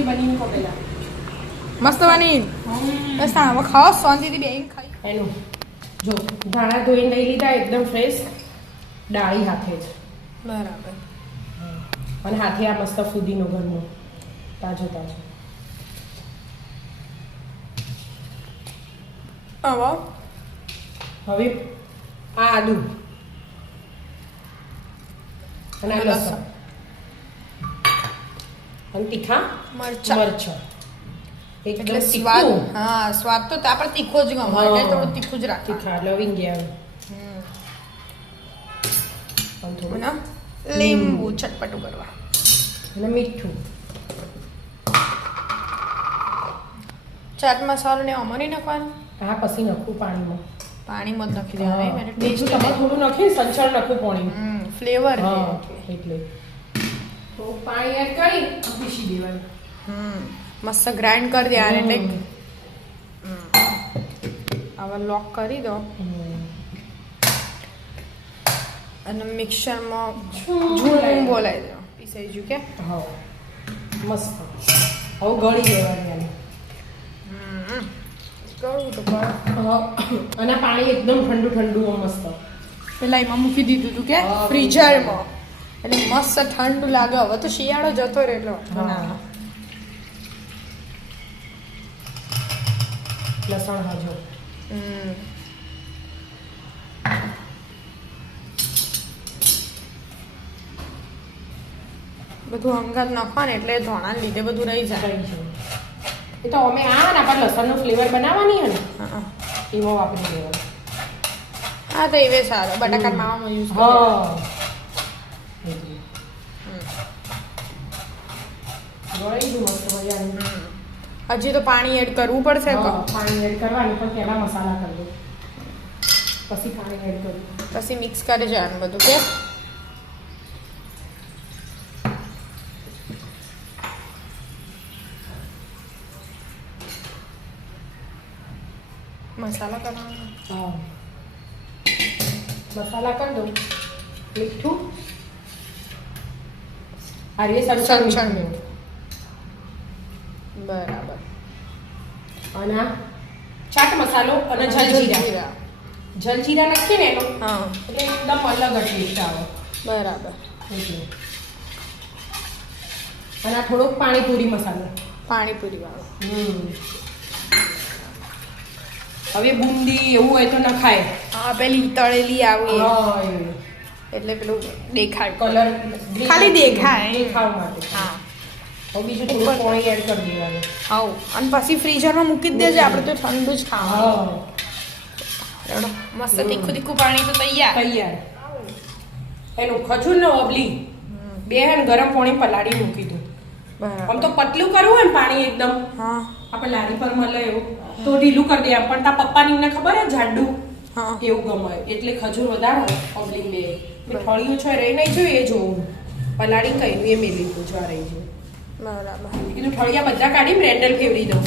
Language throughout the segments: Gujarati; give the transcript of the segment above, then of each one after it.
તીખી બનીને કોમેલા મસ્ત બની બસ હવે ખાઓ શાંતિથી બેન ખાઈ એનું જો ધાણા ધોઈને લઈ લીધા એકદમ ફ્રેશ ડાળી હાથે જ બરાબર અને હાથે આ મસ્ત ફુદીનો ઘરનો તાજો તાજો હવે આ આદુ અને આ લસણ અને તીખા મરચાં એટલે સ્વાદ હા સ્વાદ તો આપણે તીખો જ ગમે એટલે થોડું તીખું જ રાખે તીખા લવિંગ ગયા થોડું લીંબુ ચટપટું કરવા અને મીઠું ચાટ મસાલો ને અમારી નાખવાનું હા પછી નાખું પાણીમાં પાણીમાં જ નાખી દેવાનું ટેસ્ટ તમારે થોડું નાખી સંચળ નાખું પાણી ફ્લેવર એટલે તો પાણી એડ કરી પીસી દેવાનું મસ્ત ગ્રાઇન્ડ કરી દે એટલે હવે લોક કરી દો અને મિક્સરમાં ઝૂમ બોલાવી દો પીસાઈ ગયું કે હા મસ્ત હવે ગળી દેવાની ગળું તો અને પાણી એકદમ ઠંડુ ઠંડુ મસ્ત પેલા એમાં મૂકી દીધું હતું કે ફ્રીઝરમાં એટલે મસ્ત ઠંડુ લાગે હવે તો શિયાળો જતો રહેલો લસણ હાજો બધું હંગાત નાખવાનું એટલે ધોણા લીધે બધું રહી જાય એ તો અમે આ ને આપણે લસણનો ફ્લેવર બનાવવાની હે ને એમાં વાપરી દેવાનું હા તો એવે સારો બટાકા માવામાં યુઝ કરો હજી તો પાણી એડ કરવું પડશે પાણી એડ કરવાનું પણ પહેલા મસાલા કરી દો પછી પાણી એડ કરવું પછી મિક્સ કરી જવાનું બધું કે મસાલા કરવાનો મસાલા કરી દો મીઠું આર્ય સંચળ બરાબર અને ચાટ મસાલો અને જલજીરા જલજીરા નાખીએ ને એનો એટલે એકદમ અલગ જ ટેસ્ટ આવે બરાબર અને આ થોડોક પાણીપુરી મસાલો પાણીપુરી વાળો હવે બુંદી એવું હોય તો નખાય હા પેલી તળેલી આવી એટલે પેલું દેખાય કલર ખાલી દેખાય દેખાવ માટે હા હવે બીજું થોડું પાણી એડ કરી દેવાનું હા અને પછી ફ્રીઝરમાં મૂકી જ દેજે આપણે તો ઠંડુ જ ખાવાનું મસ્ત તીખું તીખું પાણી તો તૈયાર એનું ખજૂરનો ઓબલી બે હેન ગરમ પાણી પલાળી મૂકી દઉં આમ તો પતલું કરવું હોય ને પાણી એકદમ આપણે લારી પર મળે એવું તો ઢીલું કરી દે પણ તા પપ્પાની ને ખબર હે જાડું એવું ગમે એટલે ખજૂર વધારે ઓબલી બે થોડીઓ છે રહી નહીં જોઈએ એ જોવું પલાળી કઈ એ મેલી દઉં જો રહી જાય બરાબર કીધું ઠળિયા બધા કાઢી બ્રેન્ડલ ફેવરી દઉં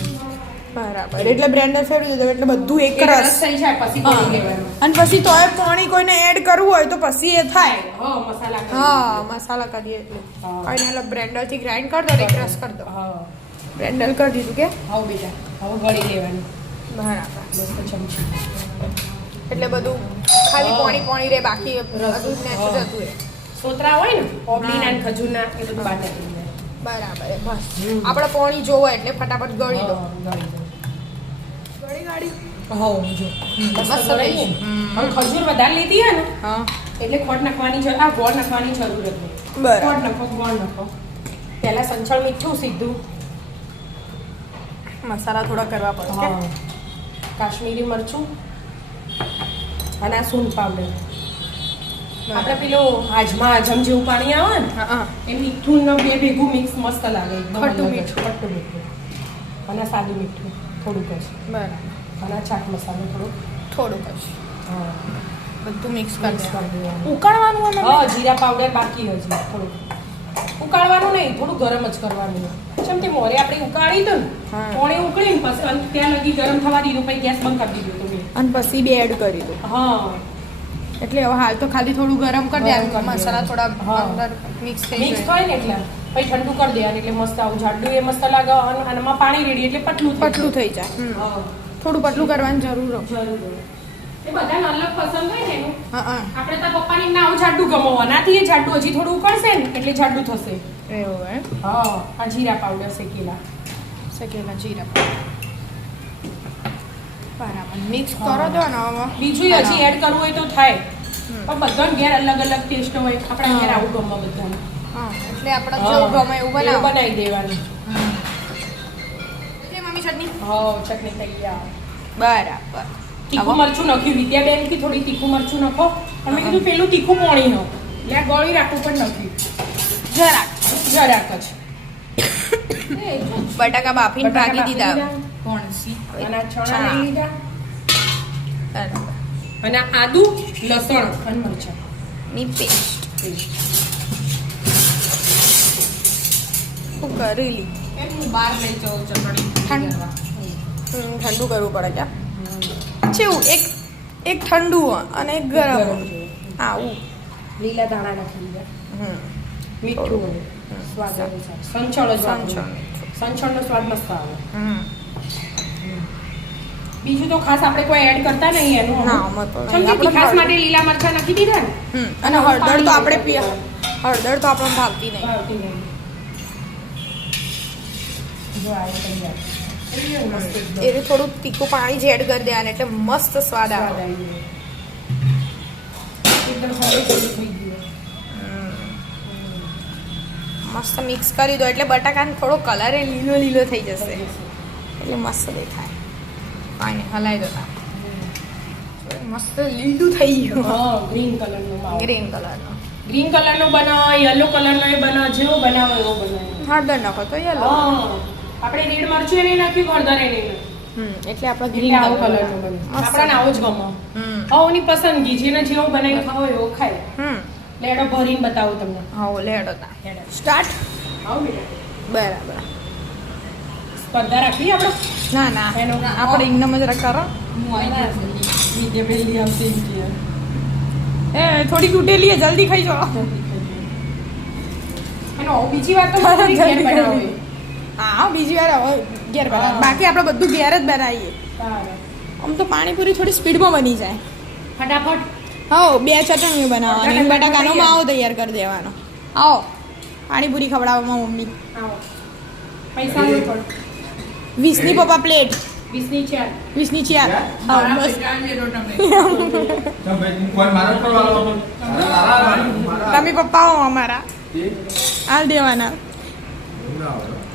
બરાબર એટલે બ્લેન્ડર ફેરવી દીધું એટલે બધું એક રસ થઈ જાય પછી પાણી લેવાનું અને પછી તોય પાણી કોઈને એડ કરવું હોય તો પછી એ થાય મસાલા કરીએ એટલે કોઈને એટલે બ્લેન્ડર થી ગ્રાઇન્ડ કરી દો એક રસ કરી દો બ્લેન્ડર કરી દીધું કે હવે બેટા હવે ગળી લેવાનું બરાબર મસ્ત ચમચી એટલે બધું ખાલી પાણી રે બાકી બધું નેચરલ જતું રહે સોતરા હોય ને ઓબલીના અને ખજૂરના એ બધું બાદ બરાબર બસ આપણે પાણી જોવો એટલે ફટાફટ ગળી દો ગળી હો જો મસ્ત ગળી હવે ખજૂર વધારે લીધી હે ને એટલે ખોટ નાખવાની જરૂર આ ગોળ નાખવાની જરૂર નથી ખોટ નાખો ગોળ નાખો પહેલા સંચળ મીઠું સીધું મસાલા થોડા કરવા પડશે કાશ્મીરી મરચું અને આ સૂંઠ પાવડર આપણે પેલું હાજમા હજમ જેવું પાણી આવે ને એ મીઠું ને બે ભેગું મિક્સ મસ્ત લાગે ખટ્ટું મીઠું અને સાદું મીઠું થોડુંક જ બરાબર અને ચાટ મસાલો થોડુંક જ બધું મિક્સ કરી દેવાનું ઉકાળવાનું જીરા પાવડર બાકી હજી થોડુંક ઉકાળવાનું નહીં થોડું ગરમ જ કરવાનું જેમ તે મોરે આપણે ઉકાળી દઉં પોણે ઉકળીને પછી ત્યાં લગી ગરમ થવા દીધું પછી ગેસ બંધ કરી દીધું તમે અને પછી બે એડ કરી દો એટલે હવે હાલ તો ખાલી થોડું ગરમ કરી દેવાનું મસાલા થોડા અંદર મિક્સ થાય ને એટલે પછી ઠંડુ કરી દેવાનું એટલે મસ્ત આવું જાડું એ મસ્ત લાગે અને આમાં પાણી રેડી એટલે પતલું થઈ જાય હા થોડું પતલું કરવાની જરૂર એ બધાને અલગ પસંદ હોય ને એનું હા આપણે તો પપ્પાની ના આવું જાડું ગમવાનાથી એ જાડું હજી થોડું ઉકળશે ને એટલે જાડું થશે એવું હે હા આ જીરા પાવડર શેકેલા જીરા બરાબર મિક્સ કરો દો ને હવે બીજું હજી એડ કરવું હોય તો થાય પણ બધાને ઘેર અલગ અલગ ટેસ્ટ હોય આપણા ઘેર આવું ગમે બધાને હા એટલે આપણે જેવું ગમે એવું બનાવી દેવાનું મમ્મી ચટણી હા ચટણી તૈયાર બરાબર તીખું મરચું નાખ્યું વિદ્યાબેન કે થોડી તીખું મરચું નાખો અમે કીધું પેલું તીખું પોણી નો એટલે ગળી રાખવું પણ નાખ્યું જરાક જ બટાકા બાફીને ભાગી દીધા અને આ ચણા લઈ લીધા બરાબર અને આદુ લસણ અને મરચાં ની પેસ્ટ હું કરેલી બહાર લઈ જાઉં ચટણી ઠંડુ કરવું પડે છે કેવું એક ઠંડુ અને એક ગરમ આવું લીલા દાણા નાખી દીધા મીઠું સ્વાદ અનુસાર સંચળનો સ્વાદ મસ્ત આવે બીજું તો ખાસ આપણે કોઈ એડ કરતા નહીં એનું તીખાસ માટે લીલા મરચા નાખી દીધા ને અને હળદર તો આપણે હળદર તો આપણને ભાવતી નહીં એ થોડું તીખું પાણી જ એડ કરી દેવાનું એટલે મસ્ત સ્વાદ આવે મસ્ત મિક્સ કરી દો એટલે બટાકાનો થોડો કલર એ લીલો લીલો થઈ જશે એટલે મસ્ત દેખાય પાણી હલાવી દો મસ્ત લીલું થઈ ગયું ગ્રીન કલરનું ગ્રીન કલરનો બનાવો યલો કલરનો એ બનાવો જેવો બનાવો એવો બનાવો હળદર નાખો તો યલો આપણે રેડ મરચું એને નાખ્યું હળદર એને એટલે આપણે ગ્રીન કલરનું બને આપણને આવો જ ગમે ઓની પસંદગી જેને જેવો બનાવી ખાવો એવો ખાય લેડો ભરીને બતાવું તમને હા લેડો સ્ટાર્ટ બરાબર સ્પર્ધા રાખવી આપણે ના આપણે ઇંગનમ જ કરો એ થોડી તૂટેલી જલ્દી ખાઈ જાઓ બીજી વાર તો બનાવે હા બીજી વાર હવે ઘેર બનાવે બાકી આપણે બધું ઘેર જ બનાવીએ આમ તો પાણીપુરી થોડી સ્પીડમાં બની જાય ફટાફટ હા 2 ચટણીઓ બનાવવાની બટાકાનો માવો તૈયાર કરી દેવાનો આવો પાણીપુરી ખવડાવવામાં મમ્મી પૈસા 20ની પપ્પા પ્લેટ 20ની ચાર બસ તમે પપ્પા હો અમારા હાલ દેવાના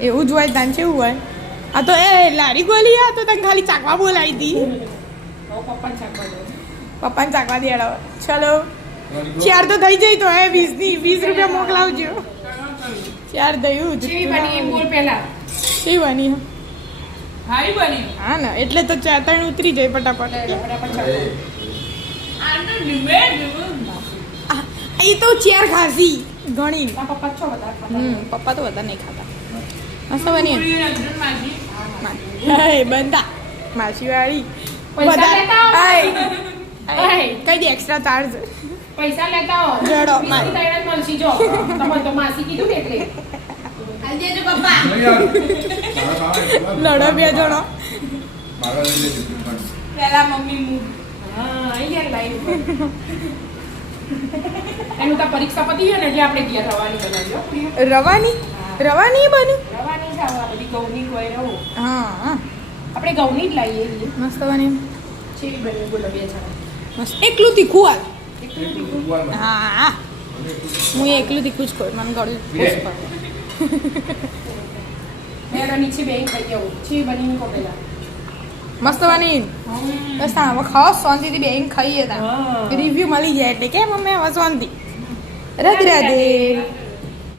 એવું જ હોય તાન કેવું હોય આ તો એ લારી ગોલી આ તો તને ખાલી ચાકવા બોલાવી હતી પપ્પાને ચાકવા દેડાવ ચલો 4 તો થઈ જાય તો 20 રૂપિયા મોકલાવજો 4 થયું જ કેવી બની હા ને એટલે તો 4 ઉતરી જાય ફટાફટ એ તો 4 ખાસી ઘણી પપ્પા તો વધારે નહીં ખાતા મસ્ત બની બંધા માસી વાળી કઈ દે એક્સ્ટ્રા ચાર્જ પૈસા લેતા હો જડો મળશી જો તમે તો માસી કીધું એટલે લડો 2 જણો પેલા મમ્મી આઈ ગયા લાઈન એનું તો પરીક્ષા પતી ગઈ ને એટલે આપણે ઘેર રવાની બનાવ્યો રવાની બની રવાની જ આવા બધી ઘઉંની કોઈ રહો હા આપણે ઘઉંની જ લાવીએ મસ્ત બની ચેવી બની બોલો 2 જણા મસ્ત એકલું તીખું હાલ એકલું તીખું હા હું એકલું તીખું જ કહું મને ગળું મેં નીચે બેન ખાઈ આવું ચેવી બની કો પેલા મસ્ત બની બસ હવે ખાઓ શાંતિથી બેન ખાઈએ તા રિવ્યુ મળી જાય એટલે કે મમ્મી હવે શાંતિ રાધે રાધે